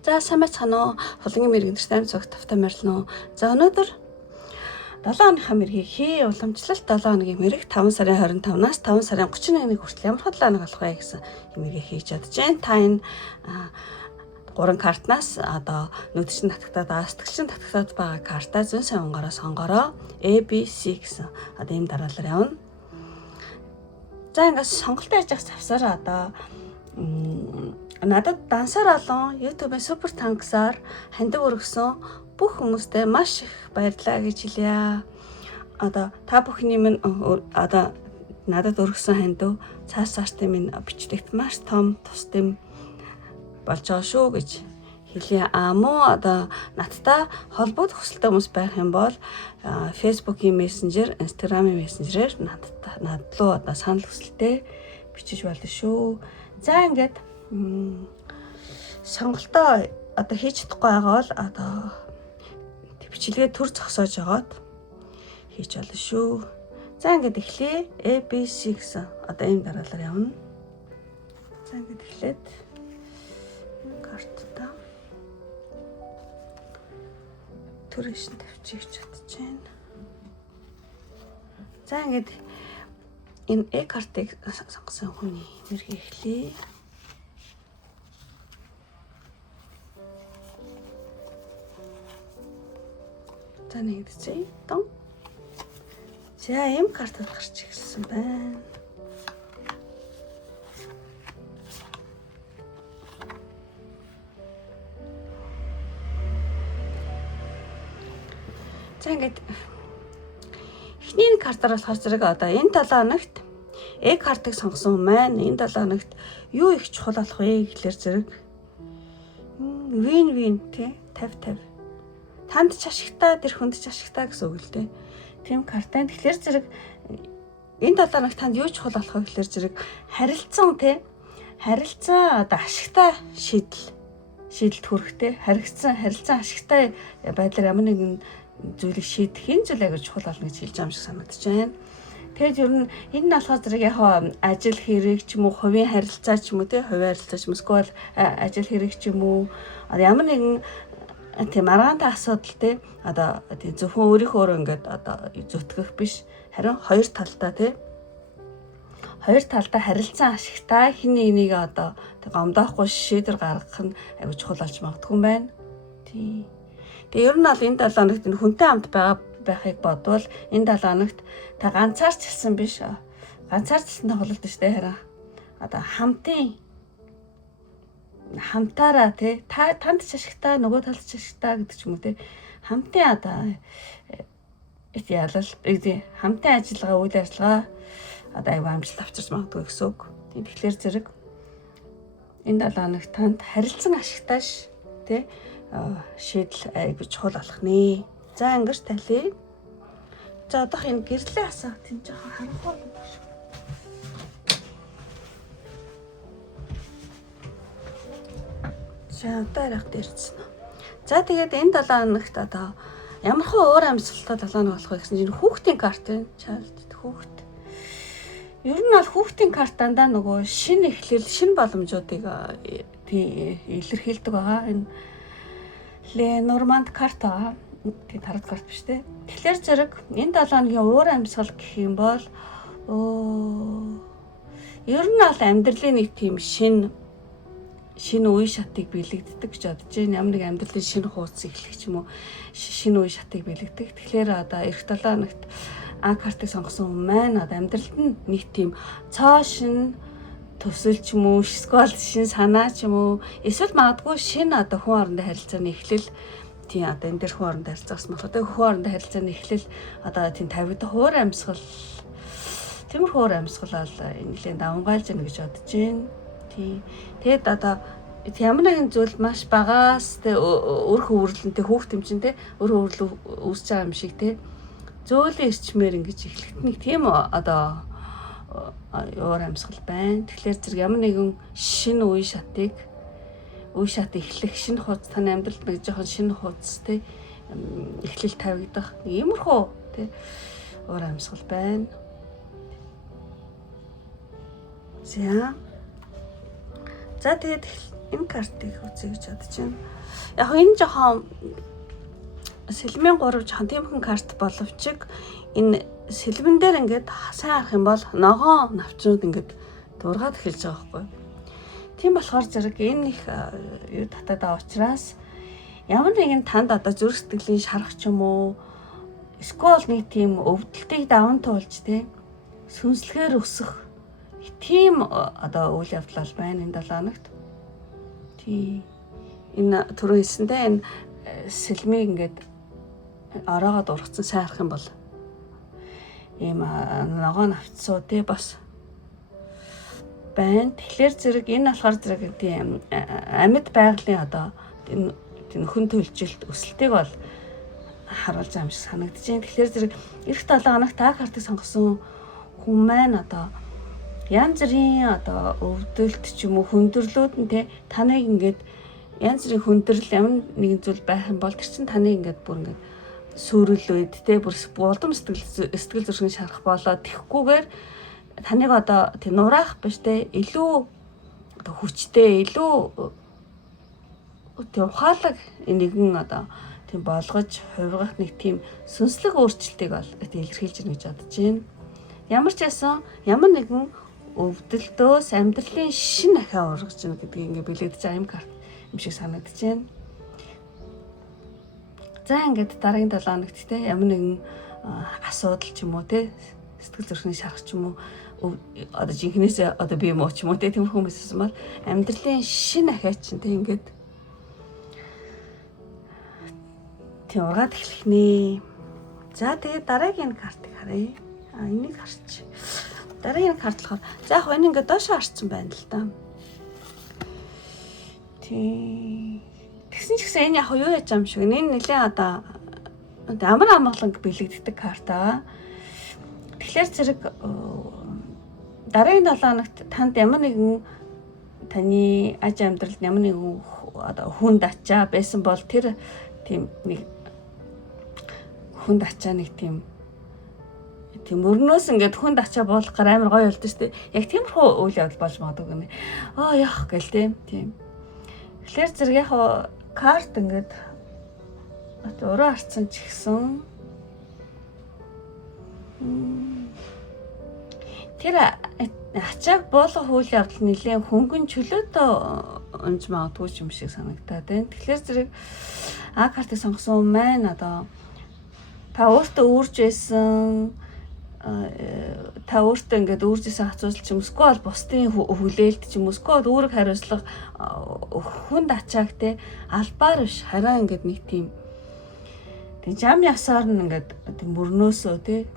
За сайн байцгаана уу? Хулангийн мэрэгэн тань цогт тавтай морилно. За өнөөдөр 7 хоногийн мэргийг хий уламжлалт 7 хоногийн мэрэг 5 сарын 25-наас 5 сарын 31-ний хүртэл ямар хотлоо болох вэ гэсэн мэргийг хийж чадж байна. Та энэ 3 картнаас одоо нүдчин татагтаад астгчин татагтаад байгаа картаа зүүн сайн онгороо сонгороо ABC гэсэн одоо ийм дараалал явна. За ингээс сонголтоо хийж явах завсаар одоо надад дансаар олон YouTube-ийн супер танксаар хандив өргөсөн бүх хүмүүстээ маш их баярлалаа гэж хэлье. Одоо та бүхний минь одоо надад өргөсөн хандив цааштай минь бичлэгт маш том тусдим болж байгаа шүү гэж хэлье. Муу одоо надтай холбогдох хүсэлтэй хүмүүс байх юм бол Facebook-ийн мессенжер, Instagram-ийн мессенжерээр над руу одоо санал хүсэлтээ бичиж болно шүү. За ингээд сонголтоо одоо хийж чадахгүй байгаа бол одоо бичлэгээ төр зогсоож байгаад хийж болно шүү. За ингээд эхлэе. ABC гэсэн одоо энэ дараалал явна. За ингээд эхлээд картта төрөшн тавьчих чадчихээн. За ингээд энэ картыг сонгосон хүний мэргийг эхлэе. За нэгдчихье. Тон. За ийм картад гарч ирсэн байна. За ингээд эхний картаар болохоор зэрэг одоо энэ 7 хоногт картыг сонгосон маань энэ 7 хоногт юу их чухал болох вэ гэхэлэр зэрэг win тий 50-50 танд ч ашигтай, тэр хүнд ч ашигтай гэсэн үг л дээ. Тийм картай. Тэгэхээр зэрэг энэ 7 хоногт танд юу чухал болох вэ гэхээр зэрэг харилцан тий. Харилцан одоо ашигтай шийдэлд хүрэхтэй. Харилцан ашигтай байдлаар ямар нэгэн зүйлийг шийдэх энэ зүйл агай чухал болно гэж хэлж байгаа юм шиг санагдаж байна. Тэгээд ер нь энэ нь болохоор зэрэг яг ажил хэрэг ч юм уу, хувийн харилцаа ч юм уу тий, хувийн харилцаа ч юм уу, эсвэл ажил хэрэг ч юм уу, ямар нэгэн тийм маргаантай асуудал те одоо тийм зөвхөн өөрийнхөө ингээд одоо зүтгэх биш, харин хоёр талдаа харилцан ашигтай хин нэгийг одоо гомдоохгүй шийдвэр гаргах нь аюул чухал болж магадгүй юм байна. Тий. Тэгээ ер нь бол энэ 7 хоногт энэ хүнтэй хамт байхыг бодвол энэ 7 хоногт та ганцаарч хэлсэн биш. Ганцаарч хэлсэн тохиолдолд шүү дээ, харин одоо хамтаараа тий танд ч ашигтай, нөгөө талд ч ашигтай гэдэг ч юм уу тий хамтын одоо хамтын ажиллагаа, үйл ажиллагаа одоо аюу амжилт авчирч магадгүй гэсэн үг. Тэгэхээр зэрэг энэ 7 хоногт танд харилцан ашигтай тий шийдэл аюу чухал болох нэ. За ингэж талий. За одоох энэ гэрлээ асаа тийм жоохон харанхуй юм байна. За одоо арга дээрсэн. За тэгээд энэ 7 хоногт одоо ямархуу уур амьсгалтай 7 хоног болох вэ гэсэн чинь хүүхдийн карт байна. Child хүүхд. Ер нь бол хүүхдийн карт дандаа нөгөө шинэ эхлэл, шинэ боломжуудыг илэрхийлдэг байгаа. Энэ Lenormand карт байгаа. Тэгээд тарад карт биш те. Тэгэхээр зэрэг энэ 7 хоногийн уур амьсгал гэх юм бол ер нь бол амьдралын нэг тийм шинэ үе шатыг бэлэгддэг гэж бодож байна. Ямар нэг амьдралын шинэ хуудас эхлэх ч юм уу, шинэ үе шатыг бэлэгдэх. Тэгэхээр одоо эх 7 хоногт картыг сонгосон хүн маань одоо амьдралд нь нэг тийм цоо шин төсөл ч юм уу, эсвэл шин санаа ч юм уу, эсвэл магадгүй шинэ одоо хүн хоорондын харилцааны эхлэл тийм одоо энэ дэр хүн хоорондын харилцаас магадгүй хүн хоорондын харилцааны эхлэл одоо тийм тавигдах уур амьсгал, тиймэрхүү уур амьсгал бол нэлийн давмгаалж байна гэж бодож байна. Тэгэд одоо ямар нэгэн зүйл маш багаас тэ өөрхөн өөрлөнтэй хүүхд тэмчинтэй өөрхөн өөрлөө үүсэж байгаа юм шиг тэ зөөлөн ирчмээр ингэж эхлэхэд нэг тийм одоо уур амьсгал байна. Тэгэхээр зэрэг ямар нэгэн шинэ үе шат эхлэх шинэ хуудас таны амьдралд нэг жоохон шинэ хуудас тэ эхлэл тавигдах иймэрхүү тэ уур амьсгал байна. За тэгээд энэ картыг үзье гэж бодож байна. Яг энэ жоохон сэлмийн 3 жоохон тиймхэн карт боловч энэ сэлмэн дээр ингээд сайн харах юм бол ногоон навчнууд ингээд дургаад эхэлж байгаа байхгүй. Тийм болохоор зэрэг энэ их юу татаад байгаа учраас ямар нэгэн танд одоо зүрх сэтгэлийн шарах ч юм уу эсвэл нэг тийм өвдөлтийг даван туулж те сүнслэгээр өсөх тийм одоо үйл явдал байна энэ 7 хоногт. Тий. Энэ түрүү хэлсэндээ энэ сэлмийг ингээд ороогоо дургацсан сайн харах юм бол ийм ногоон авцсуу тий бас байна. Тэгэхээр зэрэг энэ болохоор зэрэг тийм амьд байгалийн одоо энэ хүн төлжилт өсөлтийг бол харуулж байгаа юм шиг санагдаж байна. Тэгэхээр зэрэг эх 7 хоногт та картыг сонгосон хүн маань одоо янз бүрийн одоо өвдөлт ч юм уу хүндрэлүүд нь те таныг ингээд янз бүрийн хүндрэл ямар нэгэн зүйл байх юм бол тэр чинь таныг ингээд бүр ингээд сүрэл үед те бүр булдам сэтгэл зүрхэн шарах болоод тэхгүйгээр таныг одоо тий нураах биш те илүү одоо хүчтэй илүү тий ухаалаг нэгэн одоо тийм болгож хувиргах нэг тийм сүнслэг өөрчлөлтийг бол илэрхийлж байна гэж бодож байна. Ямар ч байсан ямар нэгэн өвдөлтөөс амьдралын шин ахиа ургаж байна гэдгийг ингээ билэгдэж байгаа юм карт юм шиг санагдаж байна. За ингээд дараагийн 7 хоногт те ямар нэгэн асуудал ч юм уу те сэтгэл зүрхний шарах ч юм уу одоо жинхнээсээ одоо би юм уу ч юм уу те тиймэрхүү хүмүүсээс мал амьдралын шин ахиа чинь те ингээд тийм ургаад эхлэх нэ. За тэгээд дараагийн картыг харъя. Энийг харч. Дараагийн карт болохоор за яг энэ ингээд доошоо харцсан байна л да. Тэгсэн ч гэсэн энэ яг юу яаж юм шиг. Энэ нэлээ одоо амар амгалан бэлэгддэг карта. Тэгэхээр зэрэг дараагийн 7 хоногт танд ямар нэгэн таны аж амьдралд ямар нэгэн одоо хүнд ачаа байсан бол тэр тийм нэг хүнд ачаа нэг тийм өрнөөс ингээд хүнд ачаа буулах гар амар гоё болдог шүү дээ. Яг тиймэрхүү үйл явдал болж магадгүй гэнэ. Яах гээл тийм. Тэгэхээр зэрэг яг карт ингээд өөрөө харцсан ч гэсэн тэр ачааг буулгах үйл явдал нэлээд хөнгөн чөлөөтэй унж магадгүй юм шиг санагдаад байна. Тэгэхээр зэрэг картыг сонгосон маань одоо та өөртөө үүрж байсан та өөртөө ингээд үүржсэн хацуулт ч юм эсвэл бусдын хүлээлт ч юм эсвэл үүрэг хариуцлага хүнд ачааг те албаар биш хараа ингээд нэг тийм жам ясаар нь ингээд мөрнөөсөө те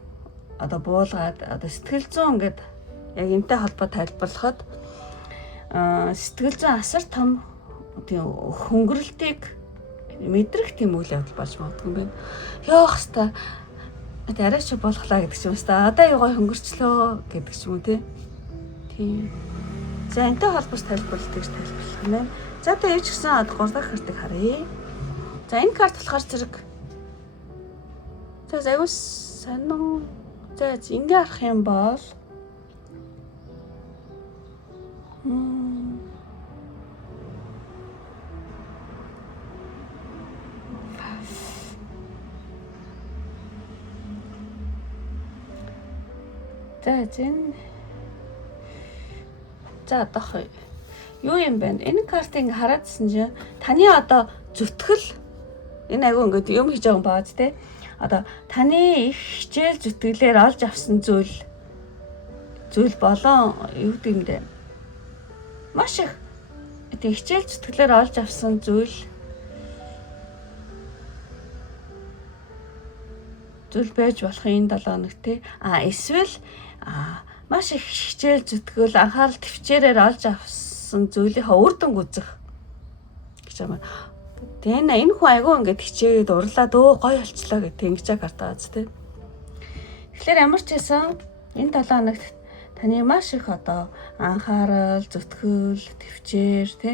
одоо буулгаад одоо сэтгэл зүйн ингээд яг энтэй холбоо тайлбарлахад сэтгэл зүйн асар том тийм хөнгөрөлтийг мэдрэх тийм үйл явдал болж магадгүй юм байна. Яах хэвээр арай ч болохлаа гэдэг ч юм уу. Одоо юу гой хөнгөрчлөө гэдэг ч юм уу тийм. За энтэй холбоос тайлбарлалт гэж тайлбарлах юм байна. За тэгээ ч гэсэн 3 дахь картыг харъя. За энэ карт болохоор зэрэг за аюу санаа за ингээ харах юм бол за одоох юу юм бэ? Энэ картыг хараадсэн чинь таны одоо зүтгэл энэ айгүй ингээд юм хийж байгаа юм бааз те. Одоо таны их хичээл зүтгэлээр олж авсан зүйл болон юу гэдэг юм бэ? Маш их тийм хичээл зүтгэлээр олж авсан зүйл байж болох энэ 7 хоног те. Эсвэл маш их хичээл зүтгэл анхаарал төвчээрээр олж авсан зүйлийнхаа үр дүнг үзэх гэж байна. Тэгээ энэ хүн айгүй ингээд хичээгээд урлаад гоё болчлоо гэх тэнгиж картаа аз те. Тэгэхээр ямар ч байсан энэ 7 хоногт таны маш их одоо анхаарал, зүтгэл, төвчээр те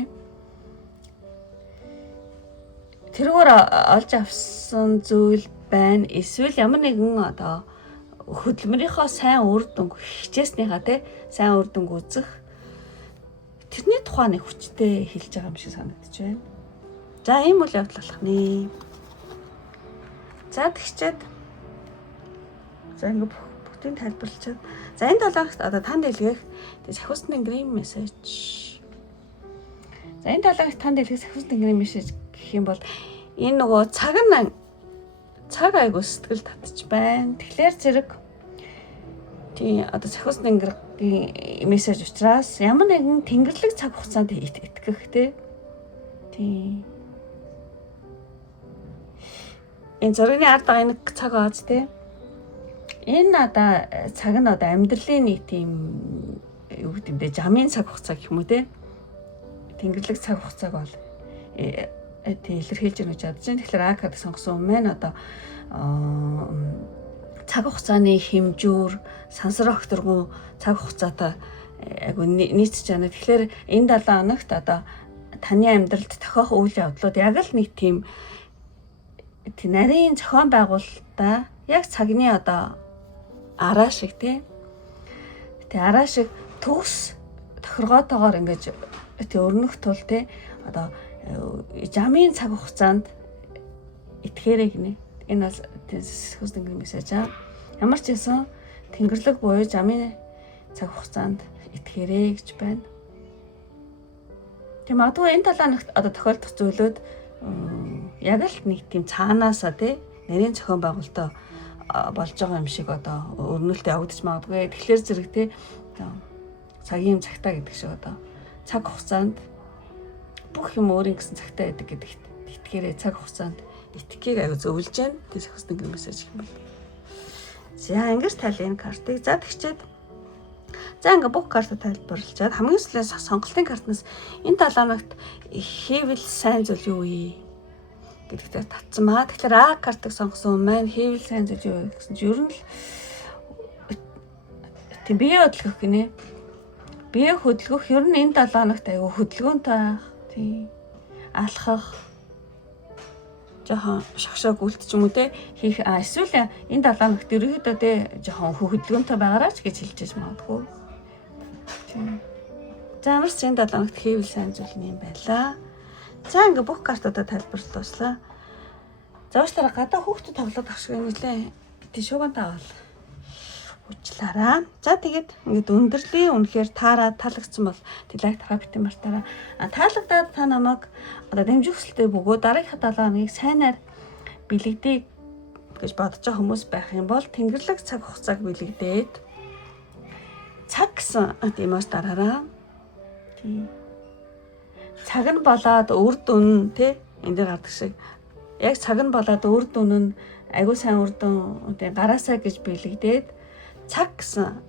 тэргээр олж авсан зүйл байна. Эсвэл ямар нэгэн одоо хөдөлмөрийнхөө сайн үр дүнг хичээснийхаа те сайн үр дүнг үзэх тэрний тухай нэг хүчтэй хэлж байгаа юм шиг санагдаж байна. За ийм үйл явдал болох нэ. За тэгчээд за ингэ бүгдийг тайлбарлачаад за энэ талаагт одоо танд илгээх сахиус тэнгэрийн мессеж. За энэ талаагт танд илгээх сахиус тэнгэрийн мессеж гэх юм бол энэ нөгөө цаг айгуу сэтгэл татчих байна. Тэгэхээр зэрэг тий одоо сахиус тэнгэрийн мессеж учраас ямар нэгэн тэнгэрлэг цаг хугацаанд итгэх тий. Энэ зургийн ард байгаа нэг цаг аач тий. Энэ одоо цаг нь одоо амьдралын нэг тийм юу гэдэг юм бэ? Жамын цаг хугацаа гэх юм уу тий. Тэнгэрлэг цаг хугацааг бол илэрхийлж өгч чадж байна. Тэгэхээр акад сонгосон юм байна. Одоо цаг хугацааны хэмжүүр, сансар огторгон цаг хугацаатай айгу нийцж байна. Тэгэхээр энэ 7 хоногт одоо таны амьдралд тохиох үйл явдлууд яг л нэг тийм нарийн зохион байгуулалтаа яг цагны одоо араа шиг тий. Тэгээ араа шиг төгс тохиргоотойгоор ингэж өрнөх тул тий одоо жамын цаг хугацаанд итгээрэй гинэ. Энэ бас сахиус тэнгэрийн мессеж аа. Ямар ч байсан тэнгэрлэг буюу жамын цаг хугацаанд итгээрэй гэж байна. Тийм адгүй энэ талаанагт одоо тохиолдох зүйлүүд яг л нэг тийм цаанаасаа тий нарийн зохион байгуулалтаа болж байгаа юм шиг одоо өрнөлтөд явагдаж магадгүй. Тэгэхээр зэрэг тий цагийн цагтаа гэдэг шиг одоо цаг хугацаанд бүх юм өөрийн гэсэн цагтаа байдаг гэдэгт итгээрэй. Цаг хугацаанд итгэхийг аягүй зөвлөж байна. Тий сахиус тэнгэрийн мессеж юм бол. За ингэж тайлын картыг за тэгчээд за ингээ бүх карта тайлбарлалчаад хамгийн сүүлийн сонголтын картнаас энэ талаанагт хийвэл сайн зүйл юу вэ гэдэгтээ татсан маа. Тэгэхээр А картыг сонгосон маань хийвэл сайн зүйл юу вэ гэсэн чинь ер нь л тийм бие хөдөлгөх гинэ. Бие хөдөлгөх ер нь энэ талаанагт аягүй хөдөлгөөнтэй байх. Тийм алхах жоохон шогшоог үлдчих юм уу те хийх эсвэл энэ талаанагт ерөөдөө те жоохон хөдөлгөөнтэй байгаараа ч гэж хэлж магадгүй. За амарч энэ талаанагт хийвэл сайн зүйл юм байлаа. За ингээ бүх картуудаа тайлбарлалт дуслаа. За уучлаарай гадаа хүүхдүүд тоглоод ах шиг нэлээ тий шууган таавал уучлаарай. За тэгээд ингээд өндөрлөө үнэхээр таараа таалагдсан бол лайк тараа битэн мартаараа. Таалагдаад та намайг одоо дэмжих хүсэлтэй бөгөөд дараагийнхаа талааныг сайнаар бэлэгдэе гэж бодож байгаа хүмүүс байх юм бол тэнгэрлэг цаг хугацааг бэлэгдээд цаг гэсэн тиймээс дараараа. Тий. Цаг нь болоод үр дүн тий энэ дээр гардаг шиг яг цаг нь болоод үр дүн нь агүй сайн үр дүн тий гараасаа гэж бэлэгдээд цаг гэсэн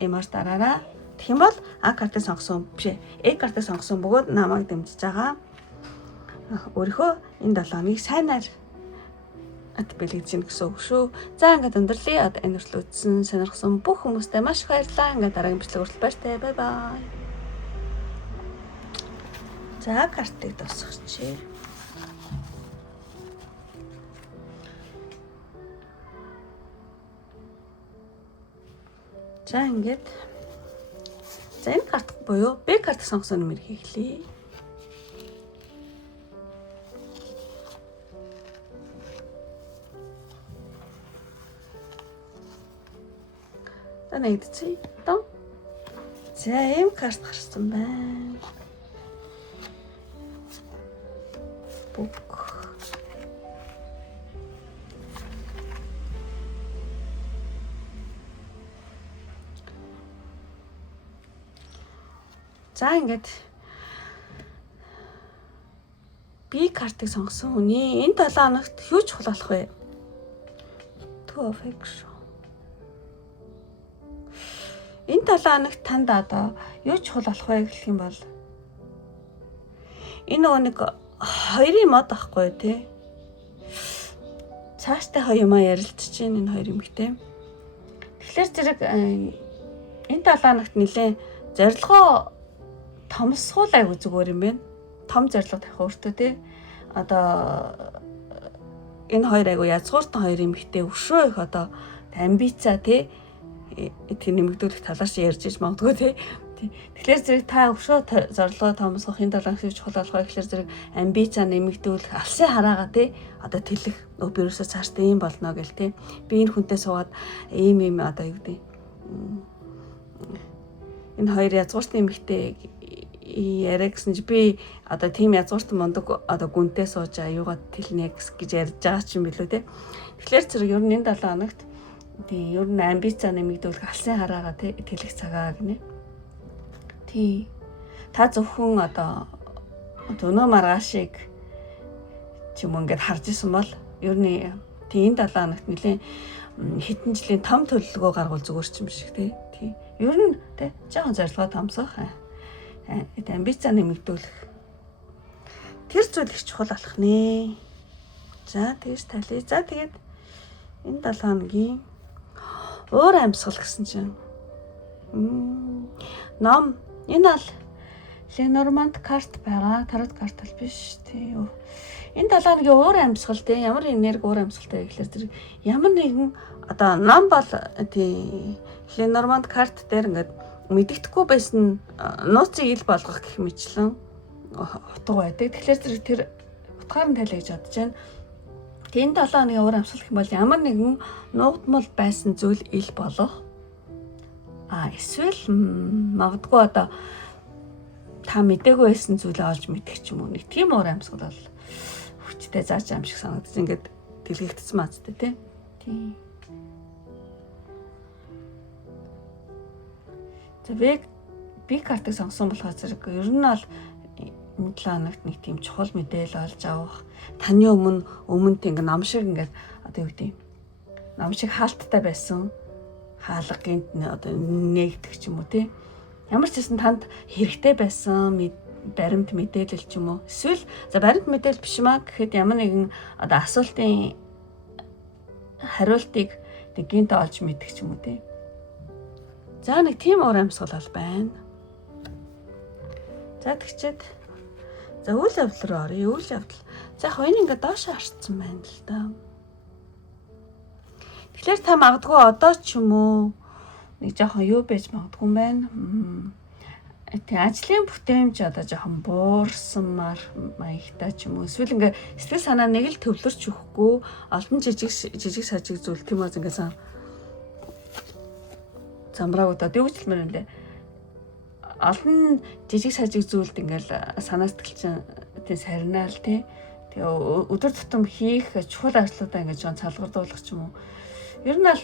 ямаар дараараа. Тэгэх юм бол А картыг сонгосон биш Э картыг сонгосон бөгөөд намайг дэмжиж байгаа. Өөрийнхөө энэ 7 хоног сайнаар бэлэгдэж гин гэсэн үг шүү. За ингээд өндөрлөө одоо энэ хүртэл үзсэн сонирхсан бүх хүмүүстээ маш их баярлалаа. Ингээд дараагийн бичлэг хүртэл баяртай. Бай бай. За картыг дуусгачих. За ингээд за энэ карт буюу Б карт сонгосон нэмэр хийхлээ. За нэгдчихье. За ийм карт гарсан байна. Бүх за ингээд B картыг сонгосон хүний энэ 7 хоногт юу чухал болох вэ? Two of Action. Энэ 7 хоногт танд одоо юу чухал болох вэ гэх юм бол энэ нөгөө нэг хоёрын мод ахгүй тий. Цааштай хоёр юмаа ярилцж чинь энэ хоёр юмхтэй. Тэгэхээр зэрэг энэ 7 хоногт нэлээ зорилгоо томсгол айгу зүгээр юм байна. Том зорилго тавих өөртөө тий. Одоо энэ хоёр айгу язгууртан хоёр эмэгтэй өшөө их одоо амбицаа тий. Тэр нэмэгдүүлэх талаар чи ярьж иж магадгүй тий. Тэгэхээр зэрэг та өвшөө зорилгоо томсгох энэ 7 хоног чухал болохоо гэхэлэр зэрэг амбицаа нэмэгдүүлэх, алсын хараагаа тий одоо тэлэх би ерөөсөө цаашдаа ийм болно гэл тий. Би энэ хүнтэй суугаад ийм одоо юу гэдэг энэ хоёр язгууртны эмэгтэй яриа гэсэн чи би одоо тийм язгууртан мундаг одоо гүнтэй сууж аюугаа тэлнэ гэж ярьж байгаа ч юм билүү тий. Тэгэхээр зэрэг ер нь энэ 7 хоногт тий ер нь амбицаа нэмэгдүүлэх, алсын хараагаа тий тэлэх цагаа гинэ. Тий. Та зөвхөн одоо өнөө маргаашийг ч юм ингээд харж исэн бол ер нь тий энэ 7 хоногт нэлээд хэдэн жилийн том төлөвлөгөө гаргуул зүгээр ч юм шиг тий. Ер нь тий жоохон зорилгоо томсох, амбицаа нэмэгдүүлэх тэр зүйл их чухал болох нэ. За тэгж талий. За тэгээд энэ 7 хоногийн өөр амьсгал гэсэн чинь ном энэ ал Lenormand карт байгаа. Тарот карт л биш тий. Энэ 7 хоногийн өөр амьсгал тий ямар энерги өөр амьсгалтай гэхэлэр зэрэг ямар нэгэн одоо ном бол тий Lenormand карт дээр ингээд мэддэхгүй байсан нууцыг ил болгох гэх мэтлэн утга байдаг. Тэгэхээр зэрэг тэр утгаар нь тайлаа гэж бодож байна. Энэ 7 хоногийн өөр амьсгал гэх юм бол ямар нэгэн нуугдмал байсан зүйл ил болох. Эсвэл магадгүй одоо та мэдээгүй байсан зүйлээ олж мэдэх ч юм уу. Нэг тийм өөр амьсгал бол хүчтэй зааж юм шиг санагдаж ингээд дэлгэгдсэн маадтай тий. За би картыг сонгосон болохоор зэрэг ер нь бол энэ 7 хоногт нэг тийм чухал мэдээлэл олж авах. Таны өмнө тийм ном шиг ингээд одоо юу гэдэг ном шиг хаалттай байсан хаалга гинт одоо нээгдэх ч юм уу тий. Ямар ч гэсэн танд хэрэгтэй байсан баримт мэдээлэл ч юм уу. Эсвэл за баримт мэдээлэл биш маа гэхэд ямар нэгэн одоо асуултын хариултыг гинт олж мэдэх ч юм уу тий. За нэг тийм уур амьсгал бол байна. За тэгчээд за үйл явдал руу оръё. Үйл явдал. За яг энэ ингээд доошоо харцсан байна л да. Тэгэхээр та магадгүй одоо ч юм уу нэг жоохон юу байж магадгүй юм байна. Тэ ажлын бүтээмж одоо жоохон буурсанмаар маягтай ч юм уу. Эсвэл ингээ сэтгэл санаа нэг л төвлөрч өгөхгүй олон жижиг сажиг зүйл тийм үү ингээ замраагууд одоо юу гэж хэлмээр юм бэ? Олон жижиг сажиг зүйлд ингээл санаа сэтгэл чинь тийм сарнаал тий. Тэгээ өдөр тутам хийх чухал ажлуудаа ингээ жоон цалгардуулах ч юм уу. Ер нь л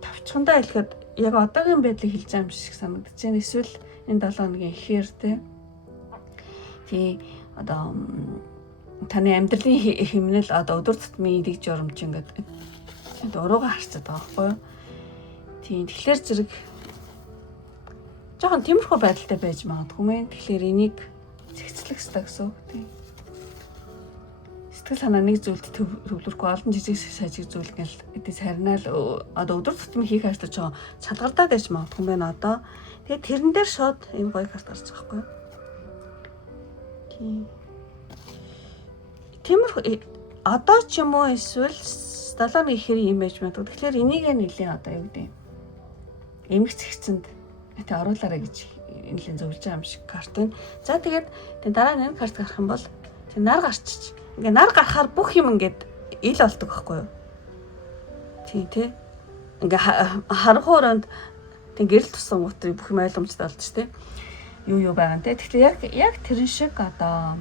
тавчхандаа хэлэхэд яг одоогийн байдлыг хэлж байгаа юм шиг санагдаж байна. Эсвэл энэ 7 хоногийн ихээр тий одоо таны амьдралын хэмнэл одоо өдөр тутмын идэх журамч ингээд урууга харцаад байгаа байхгүй юу? Тийм тэгэхээр зэрэг жоохон тиймэрхүү байдалтай байж магадгүй мэн. Тэгэхээр энийг зэгцлэх хэрэгтэй гэсэн үг тийм. Сэтгэл санаа нэг зүйлд төвлөрөхгүй олон жижиг сажиг зүйл гэл эдээс харнаал одоо өдөр тутмын хийх ажлаа жоохон цалгардаад байж магадгүй байна одоо. Тэгээд тэрэн дээр шууд энэ гоё карт гарч байгаа байхгүй юу? Тийм. Тиймэрхүү одоо ч юм уу эсвэл 7 хоногийн ихээр юм байж магадгүй. Тэгэхээр энийг нэлийн одоо юу гэдэг юм? Эмгэг цэгцэнд тэ оруулаарай гэж нэлийн зөвлөж байгаа юм шиг карт байна. За тэгээд дараа нь энэ карт гарах юм бол тэг нар гарчиж. Ингээ нар гарахаар бүх юм ингээд ил болдог байхгүй юу? Тий. Ингээ харанхуй өрөөнд тэг гэрэл тусан утрыг бүх юм ойлгомжтой болж тий. Юу байгаа нэ. Тэгэхээр яг тэрэн шиг одоо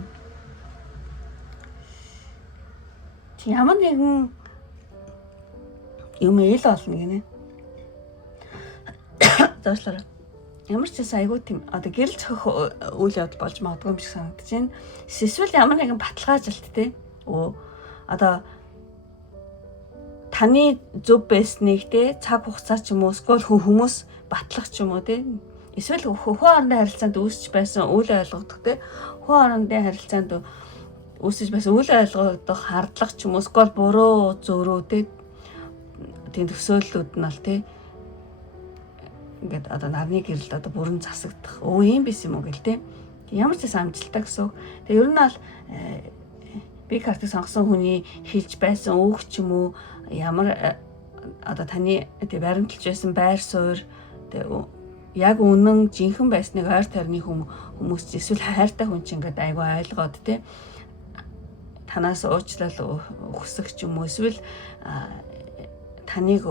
ямар нэгэн юм ил болно гинэ. Заашлаа. Ямар ч байсан айгүй тийм одоо гэрэл цохих үйл явдал болж магадгүй юм шиг санагдаж байна. Эсвэл ямар нэгэн баталгаажилт те. Одоо таны зөв байсныг те цаг хугацаа ч юм уу эсвэл хүмүүс батлах ч юм уу те. Эсвэл хүн хоорондын харилцаанд үүсч байсан үйл ойлгодох те. Хүн хоорондын харилцаанд үүсэж байсан үйл ойлгодох хардлага ч юм уу эсвэл буруу зөрүү те. Тийм төсөөллүүд нь бол те ингээд одоо нарны гэрэлд одоо бүрэн засагдах. Ийм биш юм уу гэл те. Ямар ч амжилттай гэсэн. Тэгээ ер нь бол би картыг сонгосон хүний хэлж байсан үг ч юм уу ямар одоо таны баримталж байсан байр суурь яг үнэн жинхэнэ байсныг ойр тойрны хүмүүс эсвэл хайртай хүн чинь ингээд айгүй ойлгоод те танаас уучлал өгсөх ч юм уу эсвэл таныг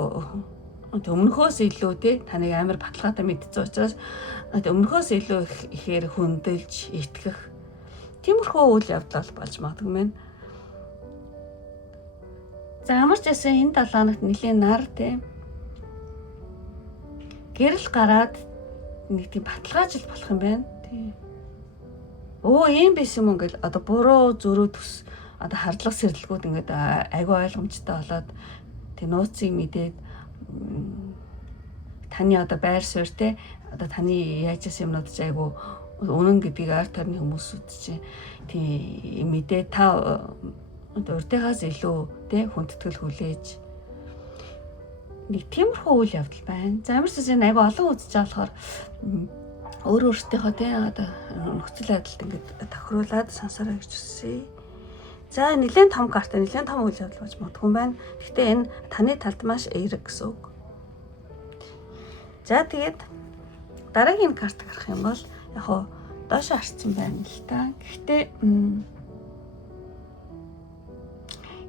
өмнөхөөс илүү те таныг амар баталгаатай мэдсэн учраас өмнөхөөс илүү ихээр хүндэлж итгэх тиймэрхүү үйл явдал болж магадгүй мэн. За ямар ч байсан энэ 7 хоногт нэлийн нар те гэрэл гараад нэг тийм баталгаажил болох юм байна. Тий. Ийм байсан юм ингээл одоо буруу зөрүү төс одоо хардлага сэрдэлгүүд ингээд айгүй ойлгомжтой болоод тий нууцыг мэдээд таны одоо байр суурь те одоо таны яажсэн юмнууд ч айгүй үнэн гэдгийг арт тарны хүмүүсүүд чинь тий мэдээ та урдынхаас илүү те хүндэтгэл хүлээж нэг тиймэрхүү үйл явдал байна. За ямар ч зүйл айгүй олон үзэж байгаа болохоор өөртөөхөө те одоо нөхцөл байдалд ингээд тохируулаад сонсороо гэж хүсье. За нэлээд том карта, нэлээд том үйл явдал болж магадгүй байна. Гэхдээ энэ таны талд маш эерэг гэсэн үг. За тэгээд дараагийн карт гарах юм бол яг хоо доош харцсан байна л та. Гэхдээ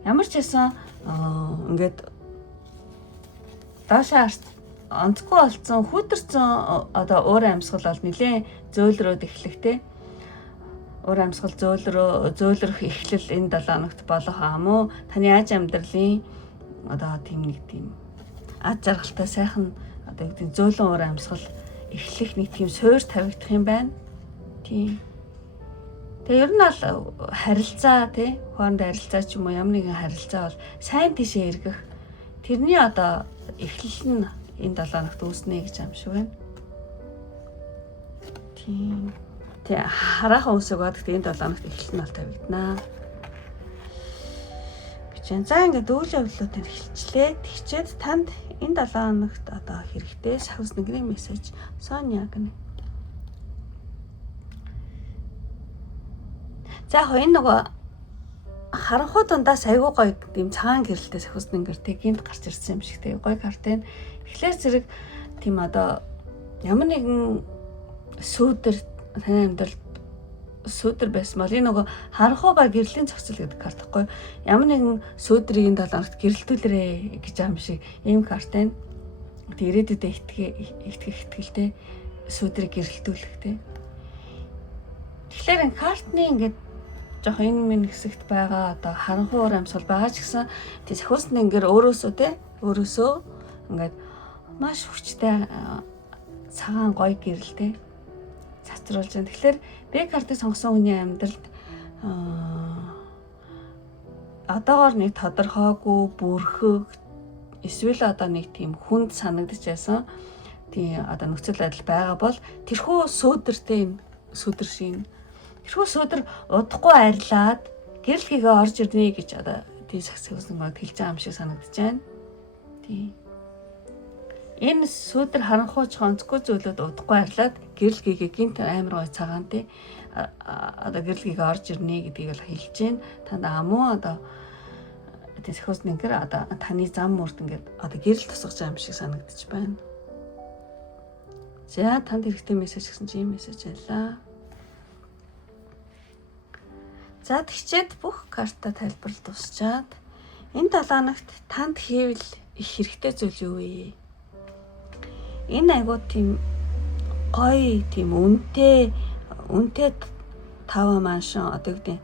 ямар ч байсан ингээд доош харц онцгүй болсон хүдэрсэн одоо уур амьсгал бол нэлээд зөөлрөөд эхлэхтэй. Уур амьсгал зөөлрөх эхлэл энэ 7 хоногт болох ам уу? Таны аж амьдралын одоо тийм нэг тийм аж жаргалтай сайхан одоо гэдэг зөөлөн уур амьсгал эхлэх нэг тийм суур тавигдах юм байна. Тийм. Тэгээ ер нь бол харилцаа тий хоорондоо харилцаа ч юм уу ямар нэгэн харилцаа бол сайн тийшээ эргэх тэрний одоо эхлэл нь энэ 7 хоногт үүснэ гэж юм шиг байна. Тийм. Тэ хараахан үсэг бод гэхдээ энэ 7 хоногт эхлэл нь бол тавигданаа. Бичэн. За ингээд үйл явдлуудыг эхэлчлээ. Тэгчээд танд энэ 7 хоногт одоо хэрэгтэй шавс нэгний мессеж Соня гэнэ. За энэ нөгөө харанхуй дундаас айгүй гоё тийм цагаан гэрэлтэй сахиус нэнгэр гинт гарч ирсэн юм шиг тийм гоё карт. Тэгэхээр зэрэг тийм одоо ямар нэгэн сүүдэр таны амьдралд сүүдэр байсан бол энэ нөгөө харанхуй ба гэрлийн зохицол гэдэг карт байхгүй ямар нэгэн сүүдрийг энэ 7 хоногт гэрэлтүүлрээ гэж юм шиг ийм карт байна. Ирээдүйдээ итгэлтэй сүүдрийг гэрэлтүүлэхтэй. Тэгэхээр энэ картны ингээд жоох энэ минь хэсэгт байгаа одоо харанхуй уур амьсгал байгаа ч гэсэн тий сахиус нэнгэр өөрөөсөө ингээд маш хүчтэй цагаан гоё гэрэлтэй цацруулж байна. Тэгэхээр би картыг сонгосон хүний амьдралд одоогоор нэг тодорхойгүй бүрхэг эсвэл одоо нэг тийм хүнд санагдаж байсан тийм одоо нөхцөл байдал байгаа бол тэрхүү сүүдэртэй энэ сүүдэр шин тэрхүү сүүдэр удахгүй арилаад гэрэл хийгээ орж ирнэ гэж одоо тийм сахиус нэг хэлж байгаа юм шиг санагдаж байна. Тийм. Энэ сүүдэр харанхуйч онцгүй зүйлүүд удахгүй арилаад гэрэл хийгээ гинт амар гой цагаан тий одоо гэрэл хийгээ орж ирнэ гэдгийг л хэлж байна. Танд амуу одоо тэсхөөс нэгэр одоо таны зам мөрд ингээд одоо гэрэл тусгаж байгаа юм шиг санагдаж байна. За танд хэрэгтэй мессеж гэсэн чи мессеж байлаа. За тэгчээд бүх карта тайлбарлал дуусчаад энэ 7 хоногт танд хийвэл их хэрэгтэй зүйл юу вэ? Энэ айгуу тийм гоё тийм үнэтэй тава маншин одоо гэдэг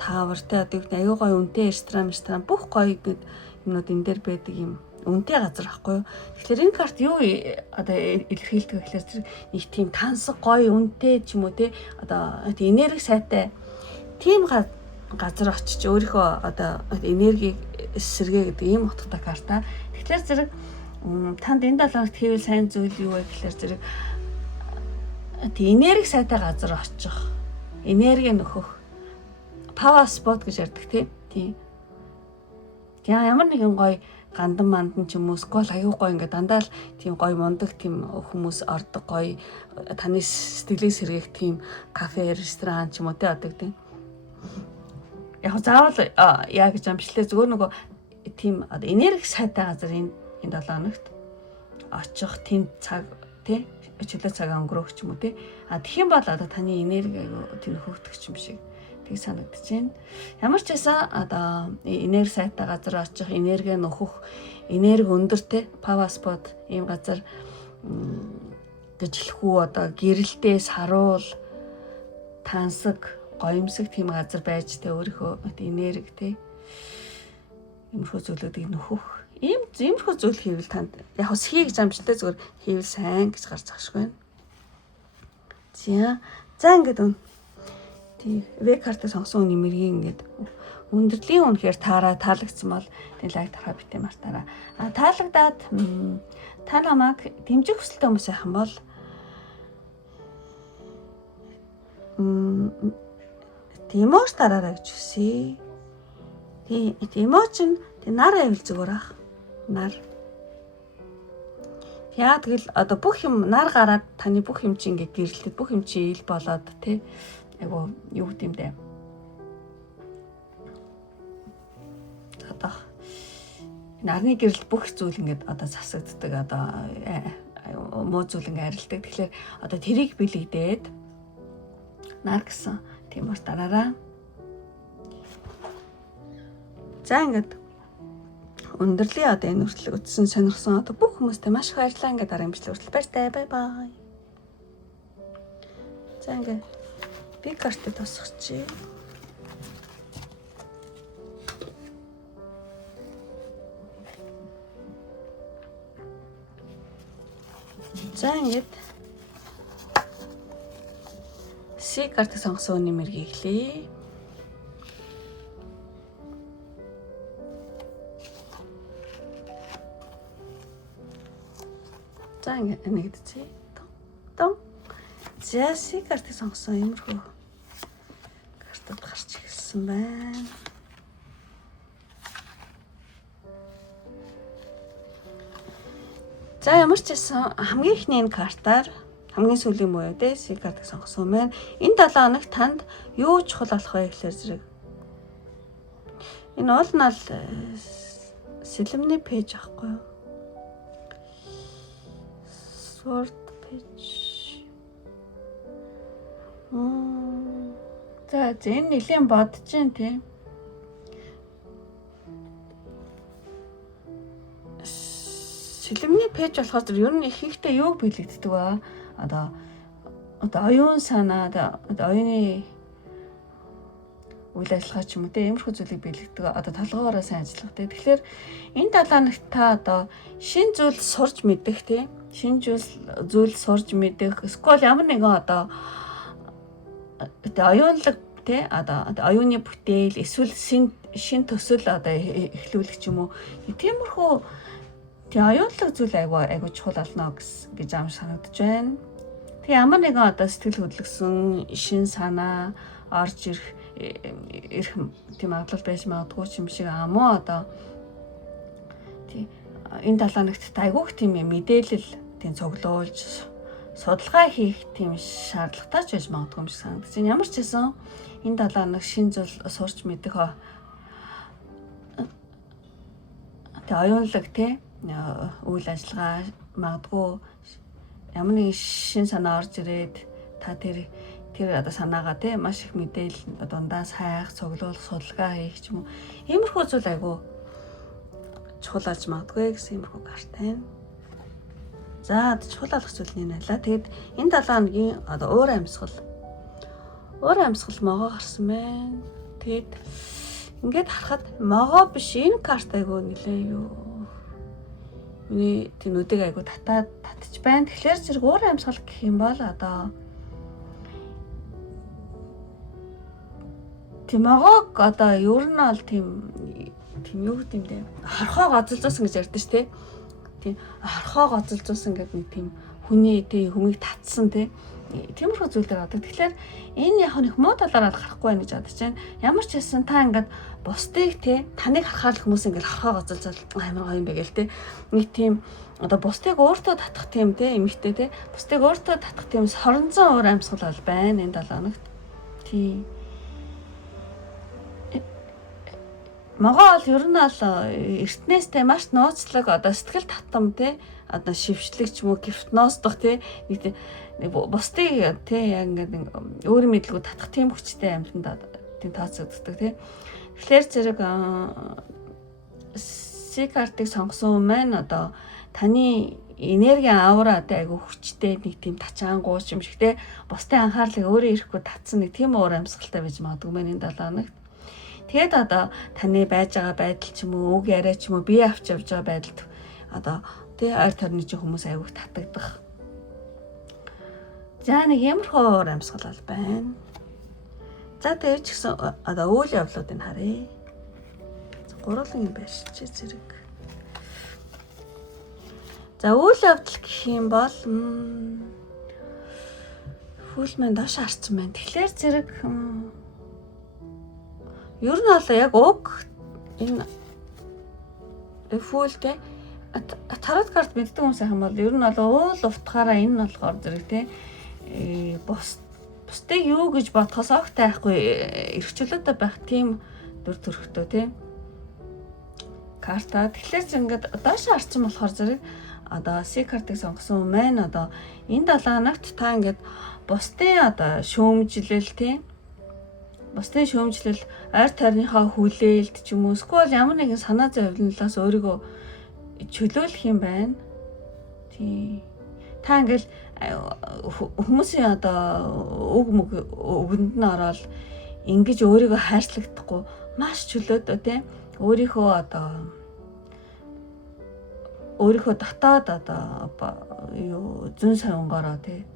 таавартай одоо гэдэг айгуу гоё үнэтэй ресторан бүх гоё юмнууд энэ дээр байдаг юм үнэтэй газар ахгүй юу. Тэгэхээр энэ карт юу одоо илэрхийлдэг гэхэлэр нэг тийм тансаг гоё үнэтэй ч юм уу те одоо энерги сайтай тийм газар очиж өөрийнхөө одоо энергийг эсэргээ гэдэг ийм утгатай карта. Тэгэхээр зэрэг танд энэ 7 хоногт хийвэл сайн зүйл юу вэ гэхэлэр зэрэг энерги сайтай газар очих, энерги нөхөх, power spot гэж ярьдаг тийм. Ямар нэгэн гоё гандан мандан ч юм уу скол аюу гоё ингээд дандаа л тийм гоё мундаг тийм хүмүүс ордог гоё таны сэтгэлээс сэргээх тийм кафе, ресторан ч юм уу те одоо гэдэг. Яг заавал яа гэж амжилтлаа зүгээр нөгөө тийм одоо энерги сайтай газар энэ 7 хоногт очих тэнд цаг тий чөлөө цагаа өнгөрөөх ч юм уу тий. Тэгэх юм бол одоо таны энерги айгу тэр хөөгдөх юм шиг тийг санагдаж байна. Ямар ч байсан одоо энерги сайтай газар очих, энерги нөхөх, энерги өндөртэй power spot ийм газар гэж хэлэхүү одоо гэрэлтэй саруул тансаг гоёмсог тийм газар байж тэ өөрийнхөө энерги тэ иймэрхүү зүйлүүдийг нөхөх иймэрхүү зүйл хийвэл танд яг хөө схийг замжтай зүгээр хийвэл сайн гэж гарч байгаа шүү. За ингээд тий V картыг сонгосон хүний мэргийн ингээд өндөрлийн үнэхээр таалагдсан бол тий лайк тараа битээ мартаараа. Таалагдаад та намайг дэмжих хүсэлтэй хүмүүс байх юм бол эмоц тараарай гэж хүсье. Тий эмоц нь нар байвал зүгээр ах. Нар. Яа тэгэл одоо бүх юм нар гараад таны бүх юм чи ингээ гэрэлтэд бүх юм чи ил болоод тий айгу юу гэдэм бэ? Одоо нарны гэрэлт бүх зүйл ингээд одоо засагддаг одоо муу зүйл ингээ арилдаг. Тэгэхээр одоо тэрийг бэлэгдээд нар гэсэн тиймэр дараараа. За ингээд өндөрлөө одоо энэ хүртэл үтсэн сонирхсон одоо бүх хүмүүстээ маш их баярлалаа. Ингээд дараа имжлэл хүртэл баяртай. Бай бай. За ингээд би картыг тосгочих. За ингээд C картыг сонгосон хүний мэргийг хэлье. За ингээд нэгдэцээ. Том. За C картыг сонгосон иймэрхүү картууд гарч ирсэн байна. За ямар ч байсан хамгийн ихний энэ картаар хамгийн сүүлийн муу дээ C картыг сонгосон байна. Энэ 7 хоногт танд юу чухал болох вэ гэхээр зэрэг энэ уул нь сэлэмний пэйж ахгүй юу? Sword page. За энэ нэлийн бодож जैन тий. Сэлэмний пэйж болохоор ер нь ихэнхдээ юу бэлэгддэг вэ? Одоо оюун санаа одоо оюуны үйл ажиллагаа ч юм уу те иймэрхүү зүйлийг бэлэгдэг. Одоо толгоороо сайн ажиллах те. Тэгэхээр энэ 7 хоногт та одоо шин зүйл сурч мэдэх те. Шин зүйл сурж мэдэх. Эсвэл ямар нэгэн одоо оюунлаг те одоо оюуны бүтээл эсвэл шин төсөл одоо эхлүүлэх ч юм уу. Тиймэрхүү оюунлаг зүйл айгуу чухал болно гэж ам санагдаж байна. Тэгээ ямар нэгэн одоо сэтгэл хөдлөсөн шин санаа орж ирэх тийм магадлал байж магадгүй юм шиг амуу одоо тийм энэ 7 хоногт айгүйх тийм мэдээлэл тийм цуглуулж судалгаа хийх тийм шаардлагатай ч байж магадгүй юм шиг санагдаж байна. Ямар ч гэсэн энэ 7 хоног шин зүйл сурч мэдэх тэгээ оюунлаг тийм үйл ажиллагаа магадгүй ямар нэг шин санаа орж ирээд та тэр одоо санаагаа тийм маш их мэдээлэл дундаа сайх, цуглуулах, судалгаа хийх ч юм уу. Иймэрхүү зүйл айгу чухал аж магадгүй гэсэн иймэрхүү карт байна. За чухал алах зүйл нь нэлээ. Тэгэд энэ 7 хоногийн одоо уур амьсгал могоо гарсан байна. Тэгэд ингээд харахад могоо биш энэ карт айгу нэлээ юу. Миний тэнүүдийг айгу татчих байна. Тэгэхээр зэрэг уур амьсгал гэх юм бол одоо могоог одоо ер нь бол тийм юу гэдэг юм бэ? Хорхоо гоцолзуусан гэж ярьдэн ш тий. Тийм хорхоо гоцолзуусан гэдэг нэг тийм хүний тий хүмийг татсан тий. Тиймэрхүү зүйлээр одоо тэгэхээр энэ яг нэг муу талаараа гарахгүй байх гэж бодож байна. Ямар ч хэлсэн та ингээд бусдыг тий таныг харахаар хүмүүс ингээд хорхоо гоцолзол амар гоё юм бэ гээл тий. Нэг тийм одоо бусдыг өөртөө татах тийм тий эмэгтэй тий. Бусдыг өөртөө татах тийм соронзон уур амьсгал бол байна энэ 7 хоногт. Тий. Могоо бол ер нь бол эртнээстэй маш нууцлаг одоо сэтгэл татам тий одоо шившлэг ч юм уу гипноздох тий нэг бусдыг тий яг ингээд өөрийн мэдлэгөө татах тийм хүчтэй амьтанд тийм тооцогддог тий. Тэгэхээр зэрэг C-картыг сонгосон маань одоо таны энерги аура одоо айгу хүчтэй нэг тийм тачаангуйч юм шиг те бусдын анхаарлыг өөрөө ирэхгүй татсан нэг тийм уур амьсгалтай байж магадгүй мэн энэ 7 хоногт. Тэгээд одоо таны байж байгаа байдал ч юм уу үг яриа ч юм уу бие авч явж байгаа байдалд одоо тий ойр тойрны чинь хүмүүс айгу татагдах. За нэг ямархуу уур амьсгал байна. За тэгээд ч гэсэн одоо үйл явдлуудыг харъя. Гурлын байшиж зэрэг. За үйл явдал гэх юм бол фүлмэн доош харсан байна. Тэгэхээр зэрэг ер нь бол яг уг энэ фүлтэй тарот карт мэддэг хүмүүс ахын бол ер нь бол уул утгаараа энэ нь болохоор зэрэг те бусдыг юу гэж бодохоос огт айхгүй эрхчлөөтэй байх тийм дүр төрхтэй те карта. Тэгэхээр ч ингээд доош харсан болохоор зэрэг одоо C-картыг сонгосон маань одоо энэ 7 хоногт та ингээд бусдын одоо шөөмжлөл тий бусдын шөөмжлөл ойр тойрныхоо хүлээлт ч юм уу эсвэл ямар нэгэн санаа зовлонлоос өөрийгөө чөлөөлөх юм байна. Тий. Та ингээд хүмүүсийн одоо үгэнд нь ороод ингэж өөрийгөө хайрцлагдахгүй маш чөлөөдөө тий өөрийнхөө дотоод одоо юу зүүн савнгаараа тий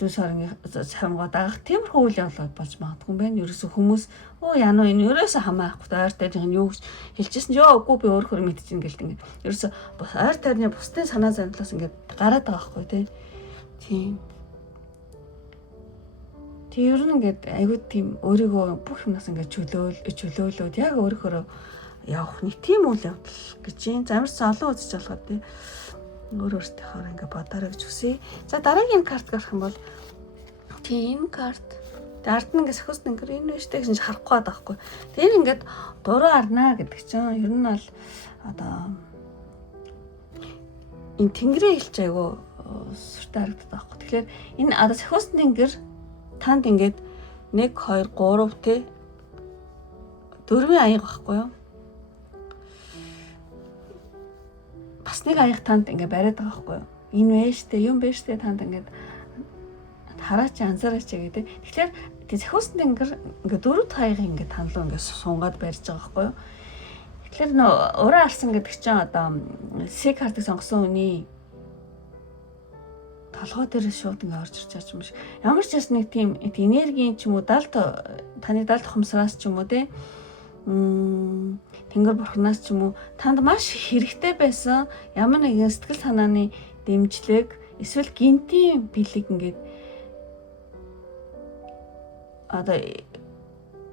зүүн савнгаа дагах тиймэрхүү үйл явдлууд болж магадгүй юм байна. Ерөөсө хүмүүс яана энэ ерөөсө хамаахгүй ойр тойрны юу гэж хэлчихсэн ч үгүй би өөрөө мэдчихээн гэлт ингээд ерөөсө ойр тойрны бусдын санаа зовлоос ингээд гараад байгаа байхгүй тий. Тийм. Тэг ер нь ингээд айгүй тийм өөрийгөө бүх юмнаас ингээд чөлөөлөөд яг өөрөөрөө явах нэг тийм үйл явдал гэж юм. Замарсан олон үзэж болохоор тий өөртөөхөөр ингээд бодоорой гэж хүсье. За дараагийн карт гарах юм бол тийм карт ард нь ингээд сахиус нэнгэр энэ нэштэй гэж харахгүй байгаа байхгүй. Тэг энэ ингээд дуруу арнаа гэдэг чинь ер нь бол одоо энэ тэнгэрийн хэлж айгүй сүртэй харагдаад байгаа байхгүй. Тэгэхээр энэ одоо сахиус нэнгэр танд ингээд 1 2 3 те 4 аяга байхгүй юу? Бас нэг аяга танд ингээд бариад байгаа байхгүй юу? Энэ вэштэй юм бэштэй танд ингээд хараач анзаараач гэдэг. Тэгэхээр сахиус нэнгэр ингээд 4 аяга ингээд танлуу ингээд сунгаад барьж байгаа байхгүй юу? Тэгэхээр нөө ураа алсан гэдэг чинь одоо C-картыг сонгосон үний толгой дээр шууд ингээ орж ирж байгаа юм шиг. Ямар ч бас нэг тийм энергийн ч юм уу таны далд ухамсараас ч юм уу те тэнгэр бурхнаас ч юм уу танд маш хэрэгтэй байсан ямар нэгэн сэтгэл санааны дэмжлэг эсвэл гинтийн бэлэг ингээд одоо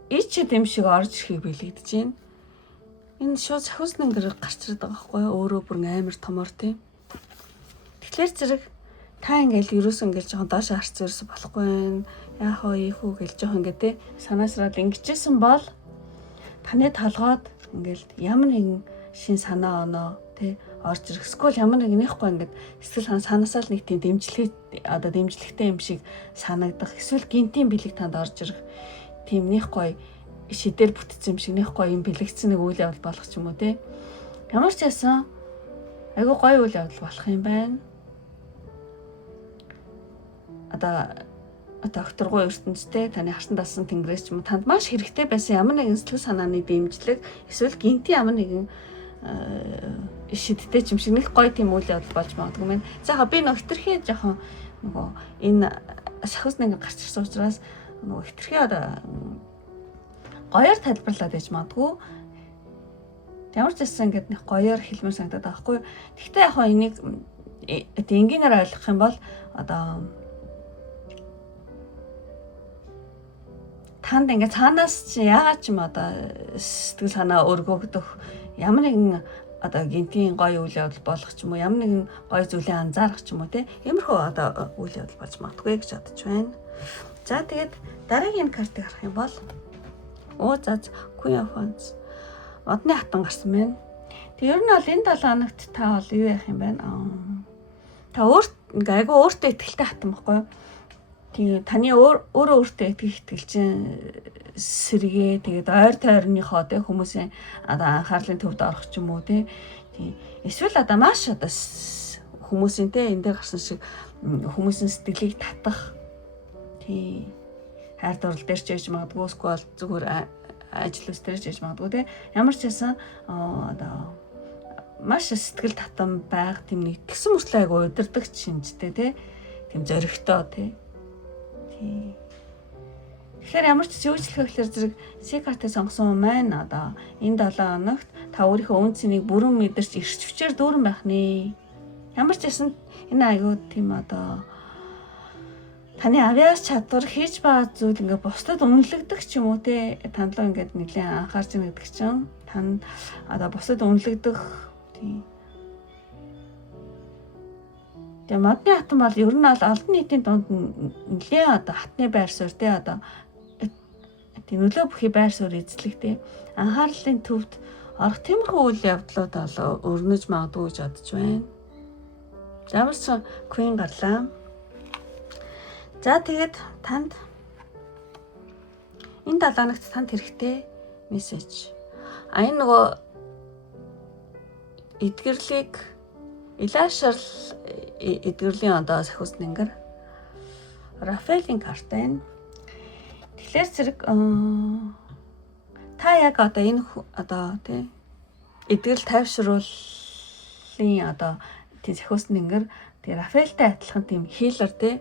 ич юм шиг орж ирэхийг бэлэгдэж байна. Энэ шууд сахиус нэнгэр гарч ирээд байгаа байхгүй юу? Өөрөө бүр амар томор тийм. Тэгэхээр зэрэг та ингээл ерөөсөө ингээл жоохон доош харцсан ерөөсөө болохгүй байна. Яах вэ ийхүү гэл жоохон ингээ те санаасраад ингэжсэн бол таны толгойд ингээл ямар нэгэн шин санаа оноо те орж ирэх. Эсвэл ямар нэг нэхгүй ингээд сэтгэл санаасаа л нэг тийм дэмжлэгтэй юм шиг санагдах. Эсвэл гинтийн бэлэг танд орж ирэх. Тийм нэхгүй шидэл бүтцсэн юм шиг нэхгүй юм бэлэгцсэн нэг үйл явдал болох ч юм уу те. Ямар ч байсан айгүй гоё үйл явдал болох юм байна. Одоо докторгүй ертөнцтэй таны харсан дасан тэнгэрээс ч юм уу танд маш хэрэгтэй байсан ямар нэгэн сэтгэл санааны дэмжлэг эсвэл гинти ямар нэгэн шидтэй ч юм шиг нэг гоё тийм үйл явдал болж магадгүй мэн. За би нөгөө хитрхи жоохон нөгөө энэ сахиус нэг гарч ирсэн учраас нөгөө хитрхи одоо гоёор тайлбарлаад байж магадгүй. Ямар ч байсан ингээд нэг гоёор хэлмээр санагдаад байгаа хгүй. Гэхдээ яг хоо энийг энгийнээр ойлгох юм бол одоо танд ингээд цаанаас чи яагаад ч юм одоо сэтгэл санаа өргөгдөх ямар нэгэн одоо гинтийн гоё үйл явдал болох ч юм уу ямар нэгэн гоё зүйлээ анзаарах ч юм уу те иймэрхүү одоо үйл явдал болж магадгүй гэж бодож байна. За тэгээд дараагийн картыг харах юм бол За Queen of Wands. Модны хатан гарсан байна. Тэг ер нь бол энэ 7 хоногт та бол юу яах юм байна? Та ингээ айгүй өөртөө ихтэй хатан байхгүй юу? Тэгээ таны өөрөө өөртөө итгэл чинь сэргээ тэгээд ойр тойрныхоо те хүмүүсийн анхаарлын төвд орох ч юм уу те. Эсвэл маш хүмүүсийн те энэ дээр гарсан шиг хүмүүсийн сэтгэлийг татах. Хайр дурлал дээр ч яж магадгүй эсвэл зүгээр ажил үс дээр ч яж магадгүй те. Ямар ч байсан маш сэтгэл татам байг тийм нэг тэгсэн мөртлөө айгу удирдаг шинжтэй те. Тийм зоригтой те. Тэгэхээр ямар ч зүйчлэх гэхэлэр зэрэг секретээ сонгосон маань энэ 7 хоногт та өөрийнхөө үн цэнийг бүрэн мэдэрч эрчвчээр дүүрэн байх нэ. Ямар ч байсан энэ аягүй тийм таны авиас чадвар хийж байгаа зүйл ингээ бусдад үнэлэгдэх ч юм уу те тандлаа ингээд нэлээд анхаарч байгаа гэдэг чинь тань бусдад үнэлэгдэх тийм. Тэгээ модны хатан бол ер нь олон нийтийн дунд нэлээд хатны байр суурь те тийм нөлөө бүхий байр суурь эзлэх те анхаарлын төвд орох тиймэрхүү үйл явдлууд өрнөж магадгүй гэж бодож байна. Ямар ч Queen гарлаа. За тэгээд танд энэ 7 хоногт танд хэрэгтэй мессеж. Энэ нөгөө эдгэрлийг илаашрал эдгэрлийн сахиус нэнгэр Рафаэлийн карт байна. Тэгэхээр зэрэг та яг энэ тий эдгэрэл тайвшруулын тий сахиус нэнгэр тий Рафаэлтай адилхан тийм хилер тий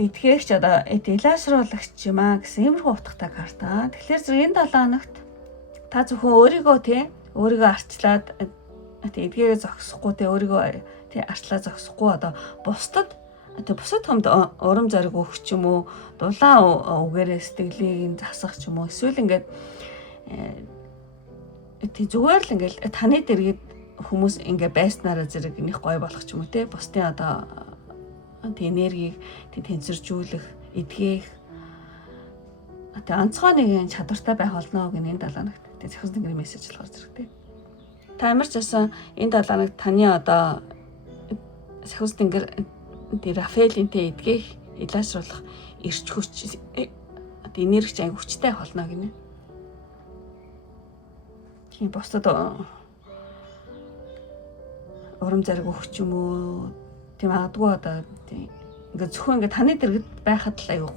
эдгээрч илаашруулагч юм гэсэн иймэрхүү утгатай карта. Тэгэхээр зэрэг энэ 7 хоногт та зөвхөн өөрийгөө арчлаад эдгээрээ зогсохгүй өөрийгөө арчлаа зогсохгүй бусдад хүнд урам зориг өгөх ч юм уу дулаан үгээрээ сэтгэлийг засах ч юм уу эсвэл ингээд зүгээр л ингээд таны дэргэд хүмүүс ингээд байснараа зэрэг нэг гоё болох ч юм уу те бусдын энергийг тэнцвэржүүлэх эдгээх онцгой нэгэн чадвартай байх болно гэх энэ 7 хоногт зохиос нэгний мессеж болохоор зэрэгтэй. Та ямар ч байсан энэ 7 хоногт таны сахиус тэнгэр Рафаэлийн эдгээх илаашруулах эрч хүч энергич аяг хүчтэй болно гинэ. Тийм бусдад урам зориг өгөх ч юм уу тийм магадгүй ингээд зөвхөн ингээд таны дэргэд байхад л аяг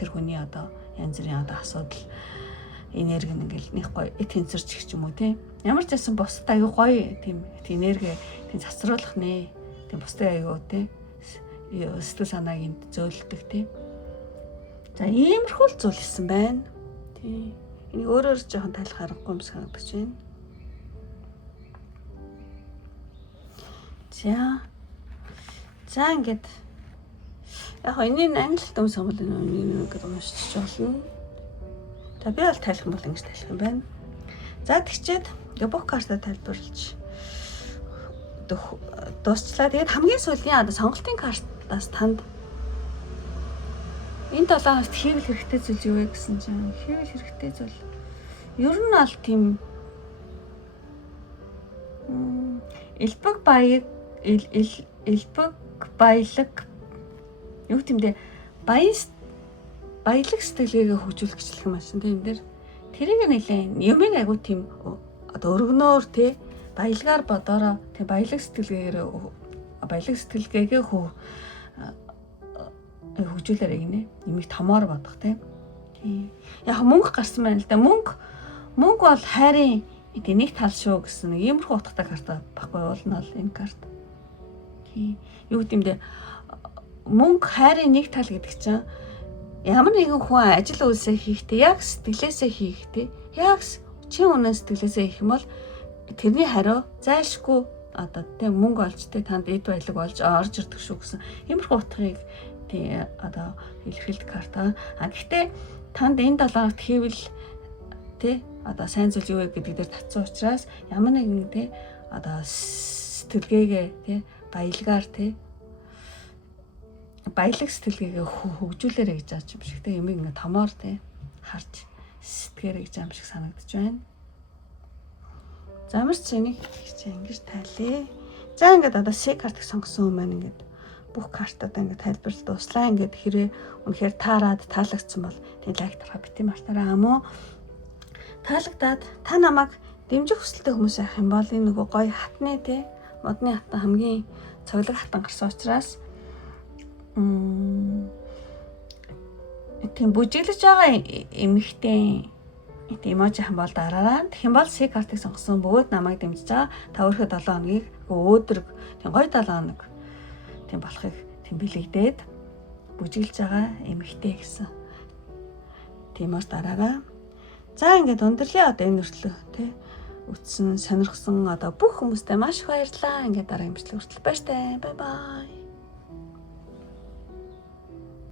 тэр хүний янз бүрийн асуудал энерги ингээл нэг гоё тэнцвэрч ч юм уу тийм ямар ч байсан бусдад аяг гоё тийм энерги тийм засруулах нэ тийм бусдад аяг тийм сэтгэл санааг энд зөөлдөг тийм. За иймэрхүү зүйл хийсэн байна. Тийм. Энийг өөрөөр жоохон тайлах аргагүй юм шиг санагдаж байна. За ингээд яг энэ англид юм самбал нэг уншиж болно. За би бол тайлах юм бол ингэж тайлах юм байна. За тэгчээд book card-а тайлбарлаж дуусчлаа. Тэгээд хамгийн сүүлийн сонголтын картаас танд энэ 7 хоногт хийвэл хэрэгтэй зүйл юу вэ гэсэн чинь хийвэл хэрэгтэй зүйл ер нь аль тийм элбэг баялаг юу гэмдэ баялаг сэтгэлгээгээ хөгжүүлэх юм байна тийм энэ дэр тэрийг нэлээ юмыг айгуу тийм өргөнөөр тий баялагаар бодороо тий баялаг сэтгэлгээгээ хөгжүүлээрэй гинэ. Нэмийг томоор бодох тийм. Яг мөнгө гарсан байна л да. Мөнгө бол хайрын нэг тал шүү гэсэн нэг иймэрхүү утгатай карта баггүй болно л энэ карт. Юу гэмдэ мөнгө хайрын нэг тал гэдэг чинь ямар нэгэн хүн ажил үйлсээ хийхдээ яг сэтгэлээсээ хийхдээ яг чин үнэн сэтгэлээсээ хийх юм бол тэрний хариу зайлшгүй тийм мөнгө олж танд эд баялаг болж орж ирдэг шүү гэсэн иймэрхүү утгыг илэрхийлдэг карта. Гэхдээ танд энэ 7 хоногт хийвэл сайн зүйл юу вэ гэдэг дээр татсан учраас ямар нэгэн сэтгэлгээгээ баялгаар баялаг сэтгэлгээгээ хөгжүүлээрэй гэж ааж юм шиг те юмыг ингээ томоор те харж сэтгээрэй гэж юм шиг санагдаж байна. За ямар ч энийг ингэж тайлъя. За ингээд одоо C картыг сонгосон юм байна ингээд бүх картуудаа ингээд тайлбарлаж дуслаа. Ингээд хэрэг үнэхээр таарад таалагдсан бол тэг лайк дарахаа бити мартаарай амуу. Таалагдаад та намайг дэмжих хүсэлтэй хүмүүс байх юм бол энэ нөгөө гоё хатны те модны хатан хамгийн цоглог хатан гарсан учраас тийм бүжиглэж байгаа эмэгтэй эможи хам бол дараараа тэгэх юм бол C картыг сонгосон бөгөөд намайг дэмжиж байгаа та өөрхөө 7 хоногийг өөдрөг тийм гоё 7 хоног тийм болохыг тийм бэлэгдээд бүжиглэж байгаа эмэгтэй гэсэн тийм ууш дараараа. За ингээд өндөрлөө одоо энэ хүртлөө тий үтсэн сонирхсан одоо бүх хүмүүстээ маш их баярлалаа. Ингээд дараа имжлэг хүртэл баяртай. Бай бай.